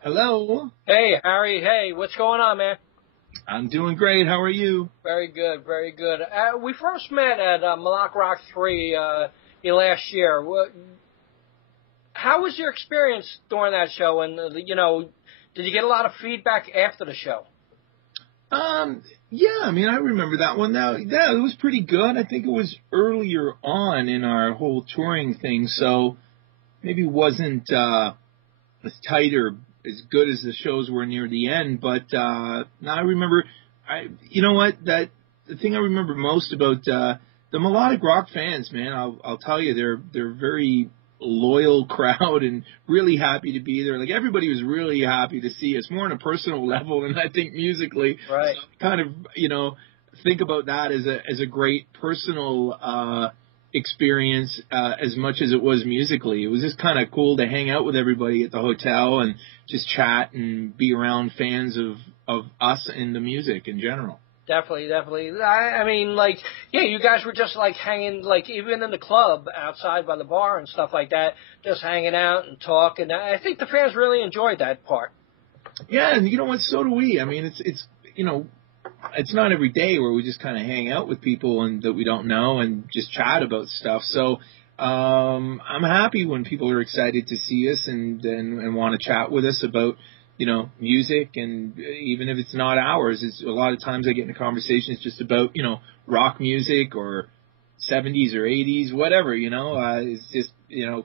Hello. Hey, Harry. Hey, what's going on, man? I'm doing great. How are you? Very good, very good. We first met at Malak Rock 3 last year. How was your experience during that show? And, did you get a lot of feedback after the show? Yeah, I remember that one. Yeah, it was pretty good. I think it was earlier on in our whole touring thing, so maybe it wasn't as tight or as good as the shows were near the end. But no, I remember. You know what? The thing I remember most about the melodic rock fans, man. I'll tell you, they're very loyal crowd and really happy to be there. Like, everybody was really happy to see us, more on a personal level than I think musically. Right. So kind of, think about that as a great personal experience as much as it was musically. It was just kind of cool to hang out with everybody at the hotel and just chat and be around fans of us and the music in general. Definitely. You guys were just, hanging, even in the club outside by the bar and stuff like that, just hanging out and talking. I think the fans really enjoyed that part. Yeah, and you know what? So do we. It's not every day where we just kind of hang out with people and that we don't know and just chat about stuff. So I'm happy when people are excited to see us and want to chat with us about music, and even if it's not ours, it's a lot of times I get into conversations just about, rock music or 70s or 80s, whatever, it's just,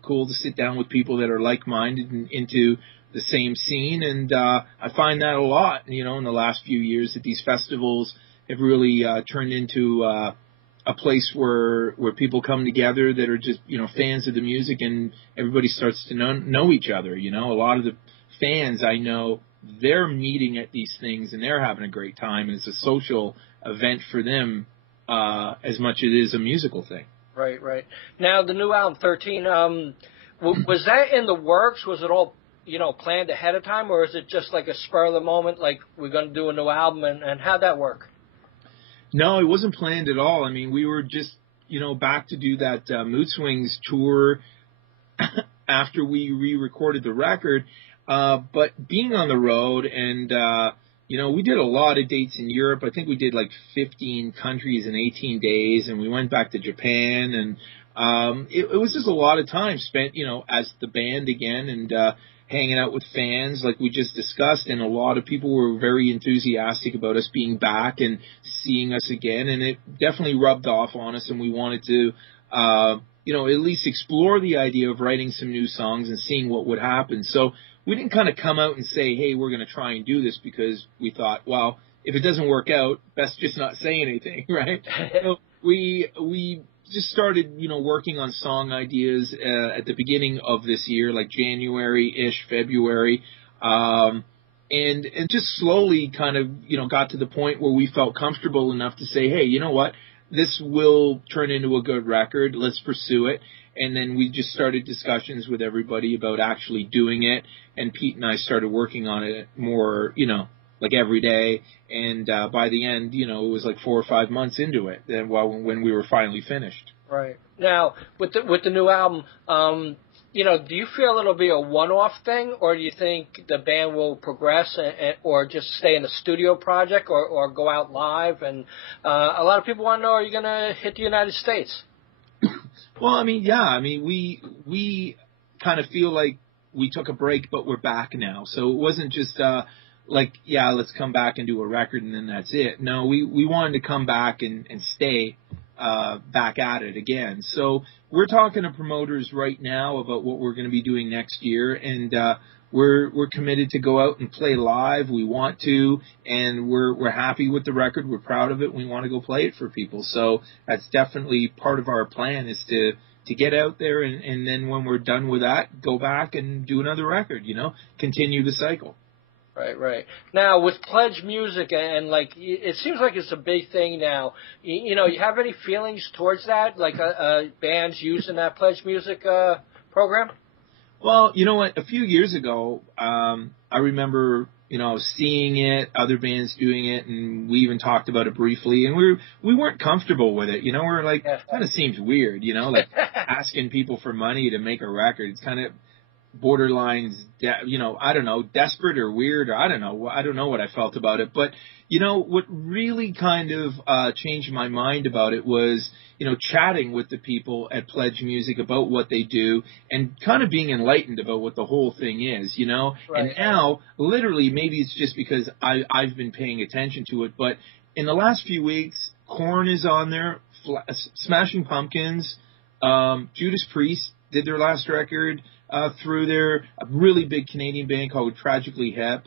cool to sit down with people that are like-minded and into the same scene. And I find that a lot, in the last few years, that these festivals have really turned into a place where people come together that are just, fans of the music, and everybody starts to know each other. A lot of the fans I know, they're meeting at these things and they're having a great time, and it's a social event for them as much as it is a musical thing. Right. Now, the new album, 13, was that in the works? Was it all, planned ahead of time, or is it just like a spur of the moment, like we're going to do a new album, and how'd that work? No, it wasn't planned at all. We were just, back to do that Mood Swings tour after we re-recorded the record. But being on the road and, we did a lot of dates in Europe. I think we did 15 countries in 18 days, and we went back to Japan, and it was just a lot of time spent, as the band again, and hanging out with fans like we just discussed. And a lot of people were very enthusiastic about us being back and seeing us again, and it definitely rubbed off on us, and we wanted to at least explore the idea of writing some new songs and seeing what would happen. So we didn't kind of come out and say, hey, we're going to try and do this, because we thought, well, if it doesn't work out, best just not say anything, right? So we just started, working on song ideas at the beginning of this year, like January-ish, February, and just slowly kind of, got to the point where we felt comfortable enough to say, hey, you know what? This will turn into a good record. Let's pursue it. And then we just started discussions with everybody about actually doing it. And Pete and I started working on it more, every day. And by the end, it was 4 or 5 months into it when we were finally finished. Right. Now, with the new album, do you feel it'll be a one-off thing, or do you think the band will progress or just stay in a studio project or go out live? And a lot of people want to know, are you going to hit the United States? Well, yeah. We kind of feel like we took a break, but we're back now. So it wasn't just let's come back and do a record and then that's it. No, we wanted to come back and stay back at it again. So we're talking to promoters right now about what we're going to be doing next year, and we're committed to go out and play live. We want to, and we're happy with the record. We're proud of it. We want to go play it for people. So that's definitely part of our plan, is to get out there, and then when we're done with that, go back and do another record, continue the cycle. Right. Now, with PledgeMusic, and it seems like it's a big thing now. You have any feelings towards that, bands using that PledgeMusic program? Well, you know what? A few years ago, I remember, seeing it, other bands doing it, and we even talked about it briefly, and we weren't comfortable with it. We're kind of seems weird, asking people for money to make a record. It's kind of, borderline, I don't know, desperate or weird, or I don't know what I felt about it. But, what really kind of changed my mind about it was, chatting with the people at PledgeMusic about what they do and kind of being enlightened about what the whole thing is, Right. And now, literally, maybe it's just because I've been paying attention to it, but in the last few weeks, Korn is on there, Smashing Pumpkins, Judas Priest did their last record through there, a really big Canadian band called Tragically Hip.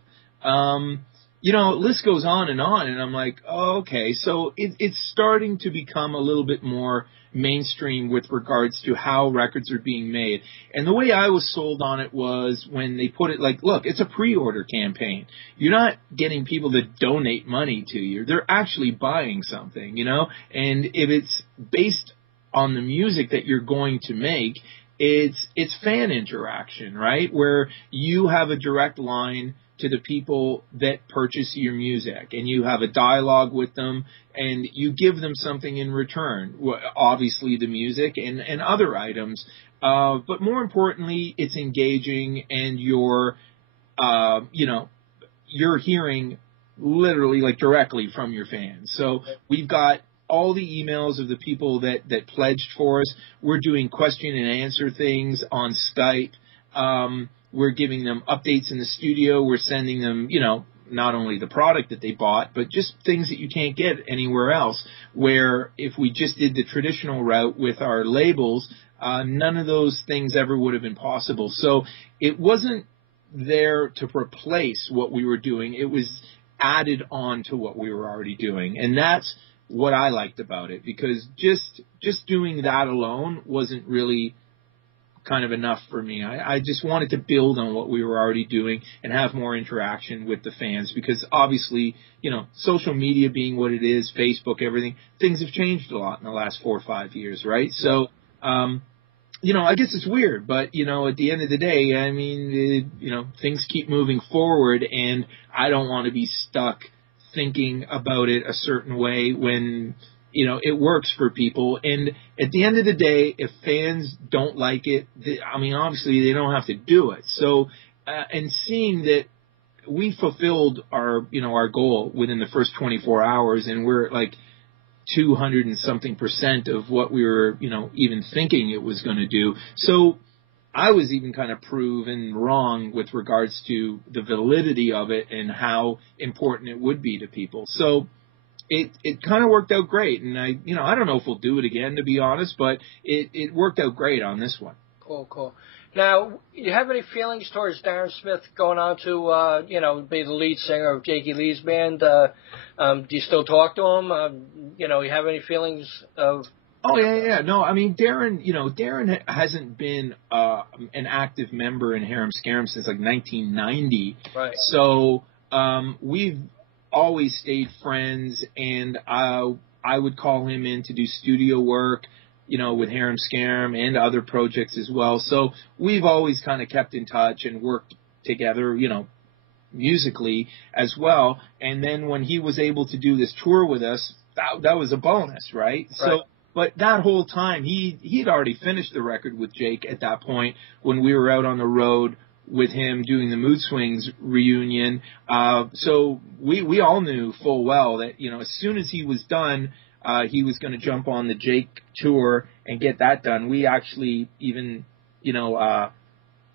List goes on, and I'm like, oh, okay, so it's starting to become a little bit more mainstream with regards to how records are being made. And the way I was sold on it was when they put it like, look, it's a pre-order campaign. You're not getting people to donate money to you. They're actually buying something, and if it's based on the music that you're going to make, it's fan interaction, right? Where you have a direct line to the people that purchase your music, and you have a dialogue with them, and you give them something in return, obviously the music and other items, but more importantly, it's engaging, and you're hearing literally like directly from your fans. So we've got all the emails of the people that pledged for us. We're doing question and answer things on Skype. We're giving them updates in the studio. We're sending them, not only the product that they bought, but just things that you can't get anywhere else, where if we just did the traditional route with our labels, none of those things ever would have been possible. So it wasn't there to replace what we were doing. It was added on to what we were already doing. And that's what I liked about it, because just doing that alone wasn't really kind of enough for me. I just wanted to build on what we were already doing and have more interaction with the fans, because obviously, social media being what it is, Facebook, everything, things have changed a lot in the last 4 or 5 years, right? So, I guess it's weird, but, at the end of the day, I mean, things keep moving forward, and I don't want to be stuck thinking about it a certain way when, it works for people. And at the end of the day, if fans don't like it, obviously they don't have to do it. So, and seeing that we fulfilled our goal within the first 24 hours, and we're at like 200 and something % of what we were, even thinking it was going to do. So I was even kind of proven wrong with regards to the validity of it and how important it would be to people. So it kind of worked out great. And I don't know if we'll do it again, to be honest, but it worked out great on this one. Cool. Now, you have any feelings towards Darren Smith going on to, be the lead singer of Jakey Lee's band? Do you still talk to him? You have any feelings of... Oh, yeah. No, I mean, Darren hasn't been an active member in Harem Scarem since like 1990. Right. So we've always stayed friends, and I would call him in to do studio work, with Harem Scarem and other projects as well. So we've always kind of kept in touch and worked together, musically as well. And then when he was able to do this tour with us, that was a bonus, right? So, but that whole time, he'd already finished the record with Jake at that point when we were out on the road with him doing the Mood Swings reunion. So we all knew full well that, as soon as he was done, he was going to jump on the Jake tour and get that done. We actually even,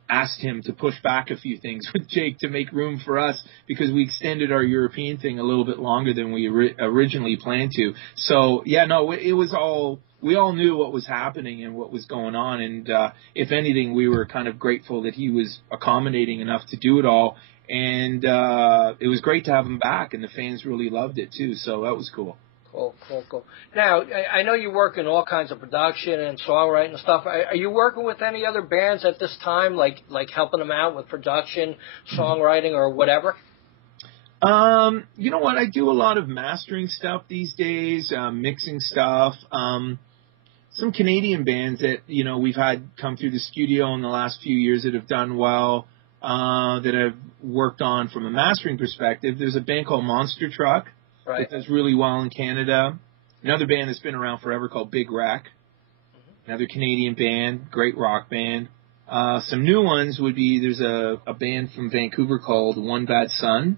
asked him to push back a few things with Jake to make room for us, because we extended our European thing a little bit longer than we originally planned to. So, yeah, no, it was all, we all knew what was happening and what was going on. And if anything, we were kind of grateful that he was accommodating enough to do it all. And it was great to have him back, and the fans really loved it too. So that was cool. Cool. Now, I know you work in all kinds of production and songwriting and stuff. Are you working with any other bands at this time, like helping them out with production, songwriting, or whatever? You know what? I do a lot of mastering stuff these days, mixing stuff. Some Canadian bands that, we've had come through the studio in the last few years that have done well, that I've worked on from a mastering perspective. There's a band called Monster Truck. Right. That does really well in Canada. Another band that's been around forever called Big Wreck. Another Canadian band, great rock band. Some new ones would be, there's a band from Vancouver called One Bad Son.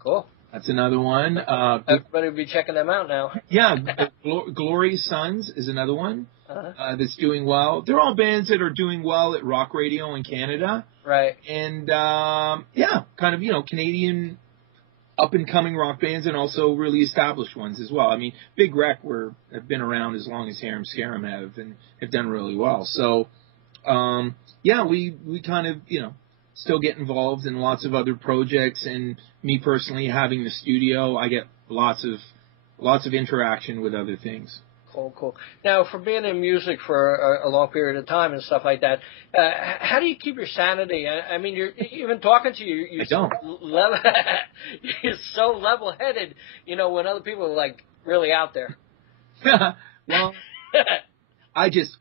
Cool. That's another one. Everybody will be checking them out now. Yeah, Glorious Sons is another one that's doing well. They're all bands that are doing well at rock radio in Canada. Right. And, kind of, Canadian up-and-coming rock bands and also really established ones as well. I mean, Big Wreck have been around as long as Harem Scarem have and have done really well. So, we kind of, still get involved in lots of other projects, and me personally having the studio, I get lots of interaction with other things. Cool. Now, for being in music for a long period of time and stuff like that, how do you keep your sanity? I mean, you're even talking to you. I don't. You're so level-headed, when other people are like really out there. Well, I just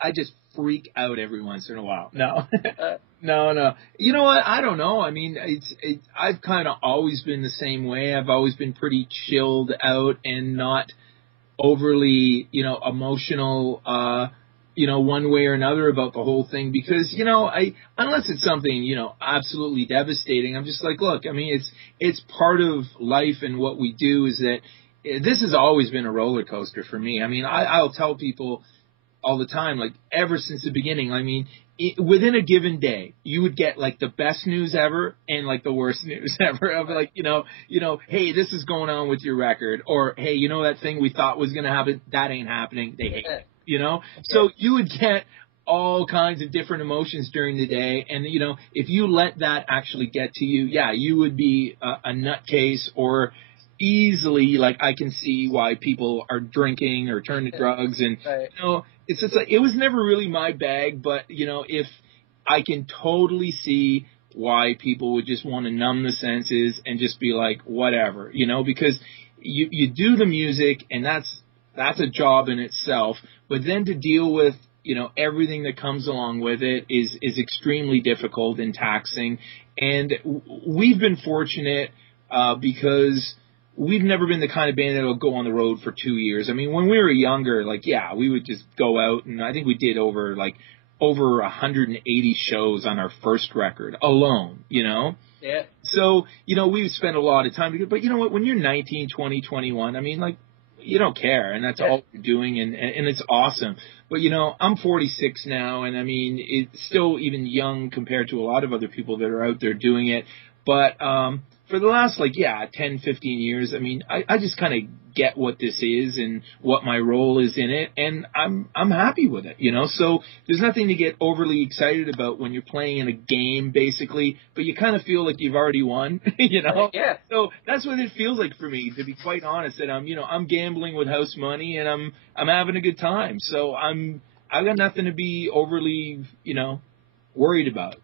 freak out every once in a while. No. No. You know what? I don't know. I mean, I've kind of always been the same way. I've always been pretty chilled out and not overly, emotional, one way or another about the whole thing because, unless it's something, absolutely devastating, I'm just like, look, I mean, it's part of life, and what we do is that this has always been a roller coaster for me. I mean, I'll tell people all the time, like ever since the beginning, I mean, within a given day, you would get like the best news ever and like the worst news ever of like, hey, this is going on with your record, or hey, that thing we thought was going to happen, that ain't happening. They hate it, So you would get all kinds of different emotions during the day. And, if you let that actually get to you, you would be a nutcase, or easily, like, I can see why people are drinking or turn to drugs. And, it's just like, it was never really my bag, but, if I can totally see why people would just want to numb the senses and just be like, whatever, because you do the music, and that's a job in itself, but then to deal with, everything that comes along with it is extremely difficult and taxing. And we've been fortunate, because we've never been the kind of band that will go on the road for 2 years. I mean, when we were younger, we would just go out, and I think we did over 180 shows on our first record alone, Yeah. So, we would spend a lot of time together. But you know what? When you're 19, 20, 21, I mean, you don't care, and that's all you're doing, and it's awesome. But, I'm 46 now, and I mean, it's still even young compared to a lot of other people that are out there doing it. But, for the last 10, 15 years, I mean, I just kind of get what this is and what my role is in it, and I'm happy with it, So there's nothing to get overly excited about when you're playing in a game, basically, but you kind of feel like you've already won, Yeah. So that's what it feels like for me, to be quite honest. That I'm gambling with house money, and I'm having a good time. So I've got nothing to be overly, worried about.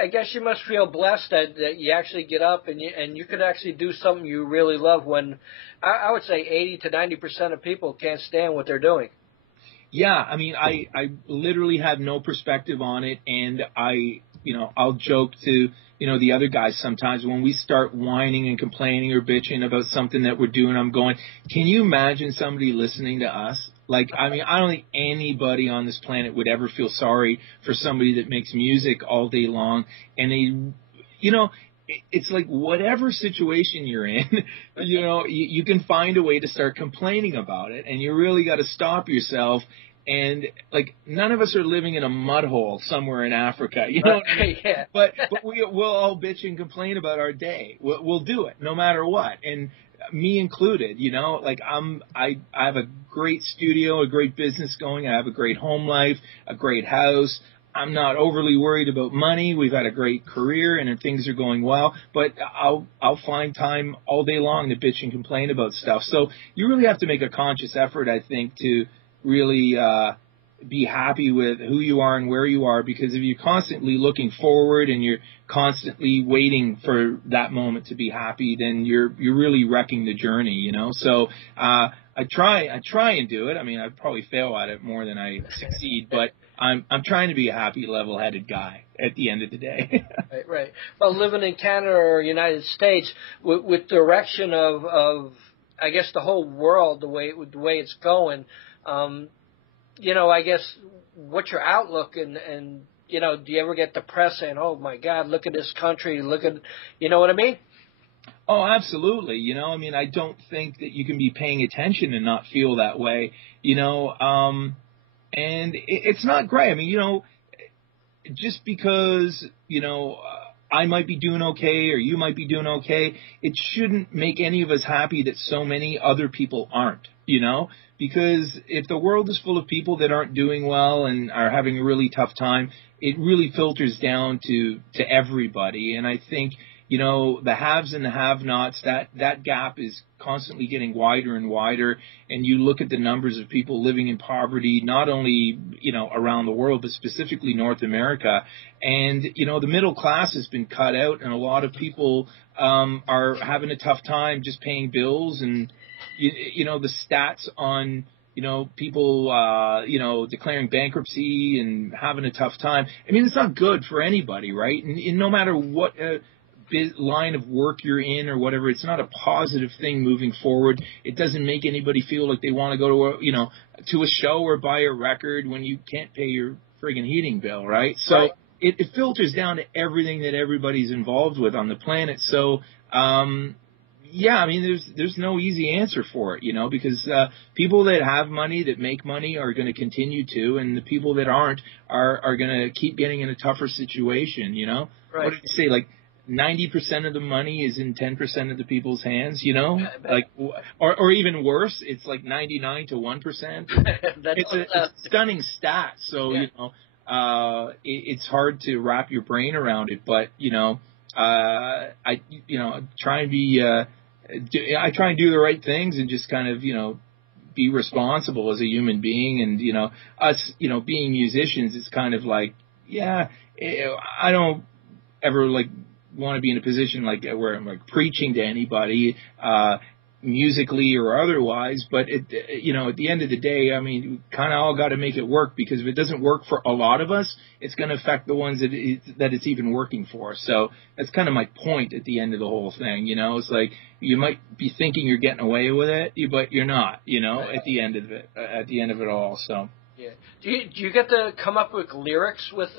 I guess you must feel blessed that you actually get up and you could actually do something you really love, when I would say 80 to 90% of people can't stand what they're doing. Yeah, I mean, I literally have no perspective on it, and I'll joke to, the other guys sometimes when we start whining and complaining or bitching about something that we're doing, I'm going, can you imagine somebody listening to us? I mean, I don't think anybody on this planet would ever feel sorry for somebody that makes music all day long, and they, it's like whatever situation you're in, you can find a way to start complaining about it, and you really got to stop yourself. And none of us are living in a mud hole somewhere in Africa, what I mean? Yeah. But we'll all bitch and complain about our day. We'll do it no matter what, and me included. I have a great studio, a great business going. I have a great home life, a great house. I'm not overly worried about money. We've had a great career, and things are going well. But I'll find time all day long to bitch and complain about stuff. So you really have to make a conscious effort, I think, to really be happy with who you are and where you are, because if you're constantly looking forward and you're constantly waiting for that moment to be happy, then you're really wrecking the journey, So I try and do it. I mean, I probably fail at it more than I succeed, but I'm trying to be a happy, level-headed guy at the end of the day. Right. Well, living in Canada or United States, with direction of I guess the whole world, the way it's going. I guess what's your outlook and you know, do you ever get depressed saying, oh, my God, look at this country, look at, you know what I mean? Oh, absolutely. You know, I mean, I don't think that you can be paying attention and not feel that way, you know, and it's not great. I mean, you know, just because, you know, I might be doing okay or you might be doing okay, it shouldn't make any of us happy that so many other people aren't, you know, because if the world is full of people that aren't doing well and are having a really tough time, it really filters down to everybody. And I think, you know, the haves and the have-nots, that gap is constantly getting wider and wider. And you look at the numbers of people living in poverty, not only, you know, around the world, but specifically North America. And, you know, the middle class has been cut out, and a lot of people are having a tough time just paying bills. And, you know, the stats on, you know, people, you know, declaring bankruptcy and having a tough time. I mean, it's not good for anybody, right? And no matter what line of work you're in or whatever, it's not a positive thing moving forward. It doesn't make anybody feel like they want to go to a, you know, to a show or buy a record when you can't pay your friggin' heating bill, right? So Right. It filters down to everything that everybody's involved with on the planet. So, yeah, I mean, there's no easy answer for it, you know, because people that have money, that make money, are going to continue to, and the people that aren't are going to keep getting in a tougher situation, you know. Right. What did you say, like 90% of the money is in 10% of the people's hands, you know, like, or even worse, it's like 99 to 1%. It's a stunning stat. So, yeah. You know, it's hard to wrap your brain around it, but, you know, I try and be, I try and do the right things and just kind of, you know, be responsible as a human being. And, you know, us, you know, being musicians, it's kind of like, yeah, I don't ever like want to be in a position like where I'm like preaching to anybody, musically or otherwise, but you know, at the end of the day, I mean, we kind of all got to make it work, because if it doesn't work for a lot of us, it's going to affect the ones that it's even working for. So that's kind of my point at the end of the whole thing. You know, it's like you might be thinking you're getting away with it, but you're not. You know, at the end of it all. So. Yeah. Do you get to come up with lyrics with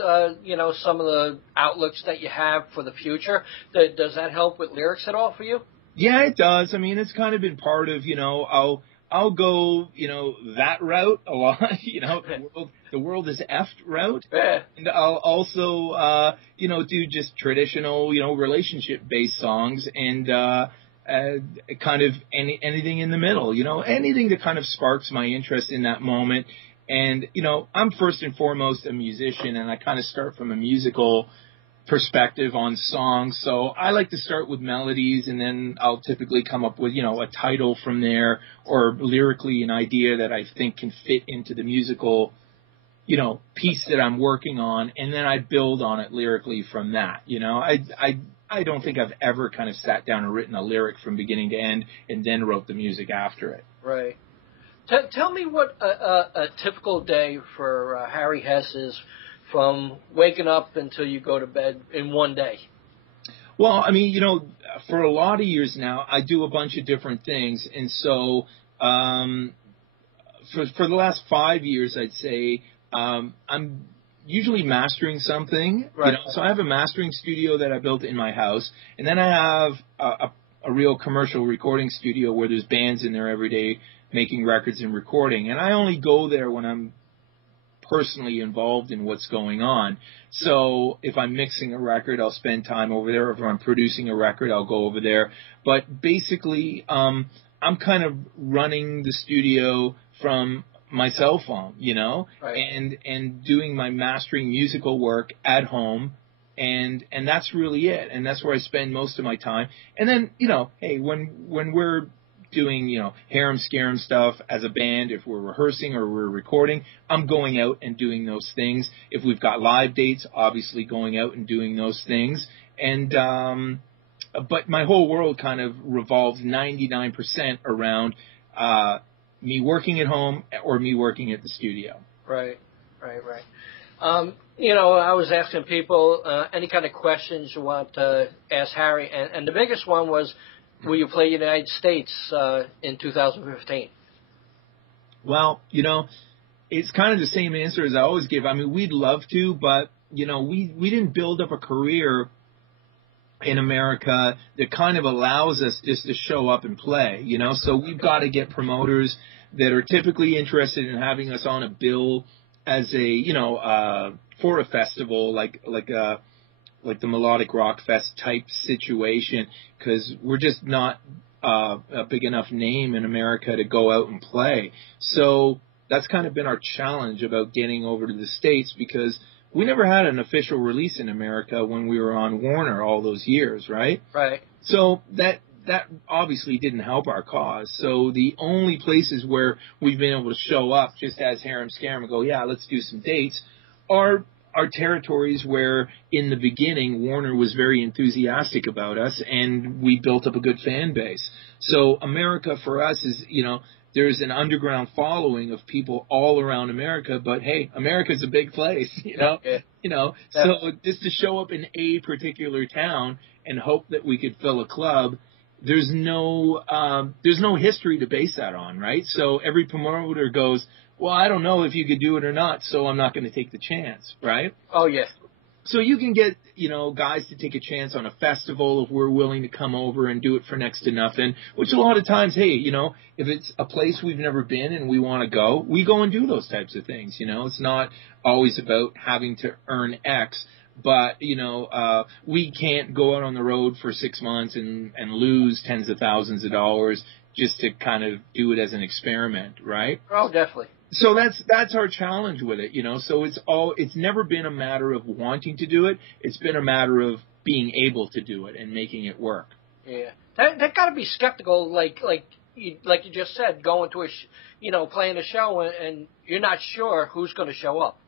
you know, some of the outlooks that you have for the future? Does that help with lyrics at all for you? Yeah, it does. I mean, it's kind of been part of, you know, I'll go, you know, that route a lot, you know, the world is effed route. Yeah. And I'll also, you know, do just traditional, you know, relationship-based songs, and kind of anything in the middle, you know, anything that kind of sparks my interest in that moment. And, you know, I'm first and foremost a musician, and I kind of start from a musical perspective on songs. So I like to start with melodies, and then I'll typically come up with, you know, a title from there, or lyrically an idea that I think can fit into the musical, you know, piece that I'm working on, and then I build on it lyrically from that. You know, I don't think I've ever kind of sat down and written a lyric from beginning to end and then wrote the music after it. Right. Tell me what a typical day for Harry Hess is, from waking up until you go to bed in one day. Well, I mean, you know, for a lot of years now, I do a bunch of different things. And so for the last 5 years, I'd say I'm usually mastering something. Right. You know? So I have a mastering studio that I built in my house. And then I have a real commercial recording studio where there's bands in there every day making records and recording. And I only go there when I'm personally involved in what's going on. So if I'm mixing a record, I'll spend time over there. If I'm producing a record, I'll go over there. But basically, I'm kind of running the studio from my cell phone, you know, right. and doing my mastering musical work at home. And that's really it. And that's where I spend most of my time. And then, you know, hey, when we're doing, you know, Harem Scarem stuff as a band, if we're rehearsing or we're recording, I'm going out and doing those things. If we've got live dates, obviously going out and doing those things. And but my whole world kind of revolves 99% around me working at home or me working at the studio. Right. You know, I was asking people any kind of questions you want to ask Harry, and the biggest one was, will you play United States in 2015? Well, you know, it's kind of the same answer as I always give. I mean, we'd love to, but we didn't build up a career in America that kind of allows us just to show up and play, So we've got to get promoters that are typically interested in having us on a bill as for a festival like the Melodic Rock Fest type situation, because we're just not a big enough name in America to go out and play. So that's kind of been our challenge about getting over to the States, because we never had an official release in America when we were on Warner all those years, right? Right. So that obviously didn't help our cause. So the only places where we've been able to show up just as Harem Scarem and go, yeah, let's do some dates, are territories where in the beginning Warner was very enthusiastic about us and we built up a good fan base. So America for us is, there's an underground following of people all around America, but hey, America's a big place, Yeah. So just to show up in a particular town and hope that we could fill a club, there's no history to base that on, right? So every promoter goes, well, I don't know if you could do it or not, so I'm not going to take the chance, right? Oh, yeah. So you can get, guys to take a chance on a festival if we're willing to come over and do it for next to nothing, which a lot of times, hey, if it's a place we've never been and we want to go, we go and do those types of things, It's not always about having to earn X, but, we can't go out on the road for 6 months and lose tens of thousands of dollars just to kind of do it as an experiment, right? Oh, definitely. So that's our challenge with it, So it's never been a matter of wanting to do it. It's been a matter of being able to do it and making it work. Yeah, that got to be skeptical, like you just said, going to playing a show and you're not sure who's going to show up.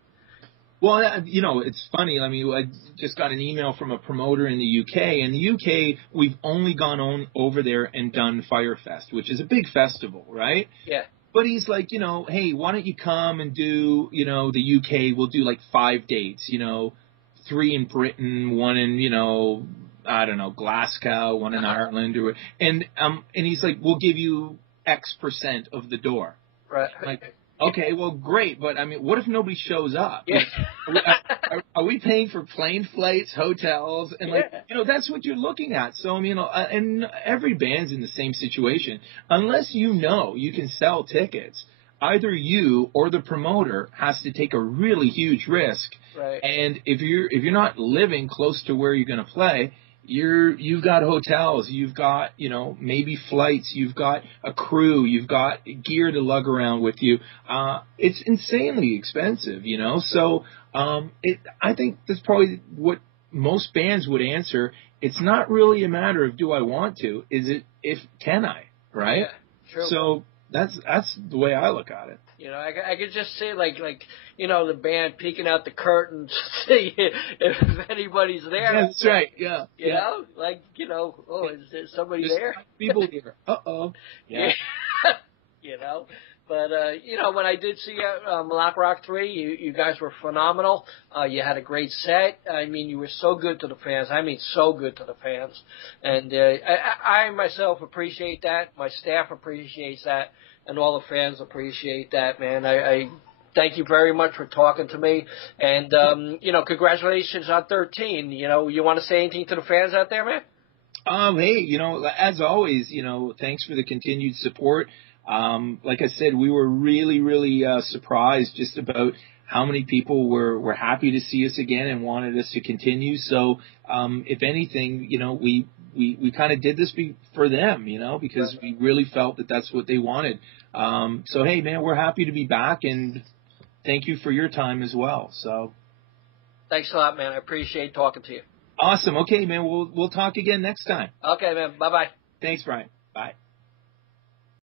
Well, it's funny. I mean, I just got an email from a promoter in the UK. In the UK, we've only gone on over there and done Firefest, which is a big festival, right? Yeah. But he's like, hey, why don't you come and do, the UK, we'll do like 5 dates, 3 in Britain, 1 in, I don't know, Glasgow, 1 in Ireland, and he's like, we'll give you X% of the door. Right. Like, okay, well, great, but I mean, what if nobody shows up? Yeah. Are we paying for plane flights, hotels, and that's what you're looking at. So, I mean, and every band's in the same situation. Unless you can sell tickets, either you or the promoter has to take a really huge risk. Right. And if you're not living close to where you're going to play, you've got hotels, you've got, maybe flights, you've got a crew, you've got gear to lug around with you. It's insanely expensive, So, I think that's probably what most bands would answer. It's not really a matter of do I want to, is it can I, right? Yeah, true. So that's the way I look at it. I could just see like the band peeking out the curtain to see if anybody's there. Yeah, that's right. Yeah. Is there somebody there? People here. Uh-oh. Yeah. But when I did see Melodic Rock 3, you guys were phenomenal. You had a great set. I mean, you were so good to the fans. I mean, so good to the fans. And I myself appreciate that. My staff appreciates that. And all the fans appreciate that, man. I thank you very much for talking to me. And, congratulations on 13. You want to say anything to the fans out there, man? Hey, as always, thanks for the continued support. Like I said, we were really, really surprised just about how many people were happy to see us again and wanted us to continue. So, if anything, we kind of did this for them, because we really felt that that's what they wanted. So, hey, man, we're happy to be back, and thank you for your time as well. So, thanks a lot, man. I appreciate talking to you. Awesome. Okay, man, we'll talk again next time. Okay, man. Bye-bye. Thanks, Brian. Bye.